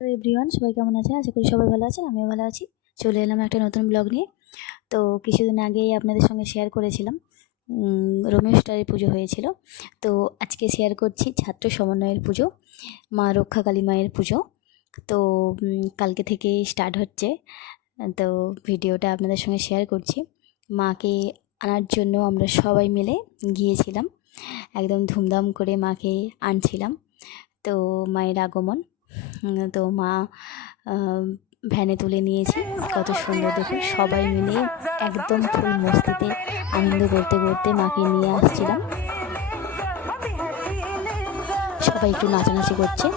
তো এভরিওয়ান, সবাই কেমন আছেন? আশা করি সবাই ভালো আছেন, আমিও ভালো আছি। চলে এলাম একটা নতুন ব্লগ নিয়ে। তো কিছুদিন আগেই আপনাদের সঙ্গে শেয়ার করেছিলাম রোমিও স্টারের পুজো হয়েছিল। তো আজকে শেয়ার করছি ছাত্র সমন্বয়ের পুজো, মা রক্ষাকালী মায়ের পুজো। তো কালকে থেকে স্টার্ট হচ্ছে। তো ভিডিওটা আপনাদের সঙ্গে শেয়ার করছি। মাকে আনার জন্য আমরা সবাই মিলে গিয়েছিলাম, একদম ধুমধাম করে মাকে আনছিলাম। তো মায়ের আগমন, তো মা ভ্যানে তুলে নিয়েছি। কত সুন্দর দেখুন, সবাই মিলে একদম ফুল মস্তিতে আনন্দ করতে করতে মাকে নিয়ে আসছিলাম। সবাই একটু নাচানাচি করছে।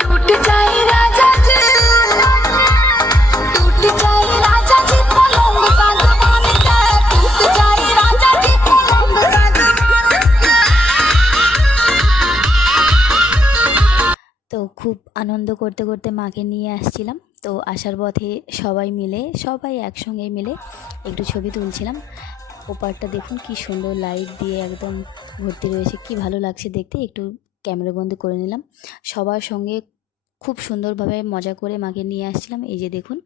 टूट जाए राजा जी, टूट जाए राजा जी पलंग सागवान का, टूट जाए राजा जी पलंग सागवान का। তো খুব আনন্দ করতে করতে মাকে নিয়ে আসছিলাম। তো আসার পথে সবাই মিলে, সবাই একসঙ্গে মিলে একটু ছবি তুলছিলাম। ওপারটা দেখুন কি সুন্দর লাইট দিয়ে একদম ভর্তি রয়েছে, কি ভালো লাগছে দেখতে। একটু ক্যামেরা বন্দি করে নিলাম। সবার সঙ্গে খুব সুন্দরভাবে মজা করে মাকে নিয়ে আসছিলাম। এই যে দেখুন,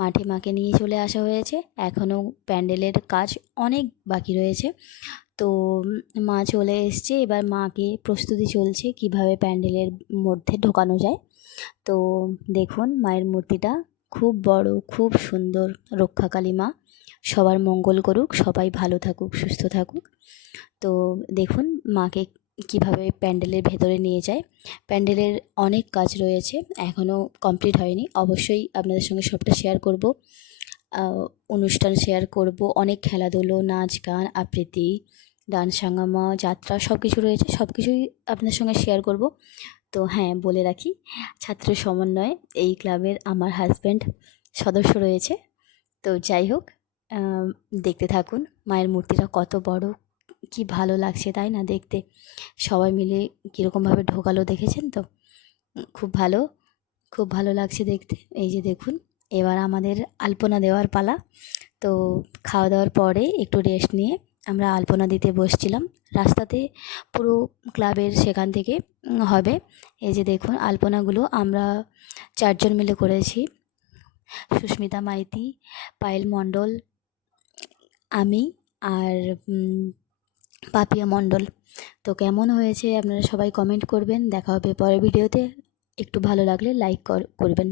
মাঠে মাকে নিয়ে চলে আসা হয়েছে। এখনও প্যান্ডেলের কাজ অনেক বাকি রয়েছে। তো মা চলে এসছে, এবার মাকে প্রস্তুতি চলছে কিভাবে প্যান্ডেলের মধ্যে ঢোকানো যায়। তো দেখুন, মায়ের মূর্তিটা খুব বড়, খুব সুন্দর। রক্ষাকালী মা সবার মঙ্গল করুক, সবাই ভালো থাকুক, সুস্থ থাকুক। তো দেখুন মাকে কিভাবে প্যান্ডেলের ভেতরে নিয়ে যায়। প্যান্ডেলের অনেক কাজ রয়েছে, এখনও কমপ্লিট হয়নি। অবশ্যই আপনাদের সঙ্গে সবটা শেয়ার করব, অনুষ্ঠান শেয়ার করব। অনেক খেলাধুলো, নাচ গান, আবৃত্তি, ডান্স, সাঙ্গামা, যাত্রা সব কিছু রয়েছে, সব কিছুই আপনাদের সঙ্গে শেয়ার করব। তো হ্যাঁ, বলে রাখি, ছাত্র সমন্বয়ে এই ক্লাবের আমার হাজব্যান্ড সদস্য রয়েছে। তো যাই হোক, দেখতে থাকুন। মায়ের মূর্তিটা কত বড়, কি ভালো লাগছে তাই না দেখতে। সবাই মিলে কীরকমভাবে ঢোকালো দেখেছেন তো, খুব ভালো, খুব ভালো লাগছে দেখতে। এই যে দেখুন, এবার আমাদের আলপনা দেওয়ার পালা। তো খাওয়া দাওয়ার পরে একটু রেস্ট নিয়ে আমরা আলপনা দিতে বসছিলাম। রাস্তাতে পুরো ক্লাবের সেখান থেকে হবে। এই যে দেখুন, আলপনাগুলো আমরা 4 জন মিলে করেছি। সুস্মিতা মাইতি, পায়েল মণ্ডল, আমি আর পাপিয়া মণ্ডল। তো কেমন হয়েছে আপনারা সবাই কমেন্ট করবেন। দেখা হবে পরের ভিডিওতে। একটু ভালো লাগলে লাইক করবেন।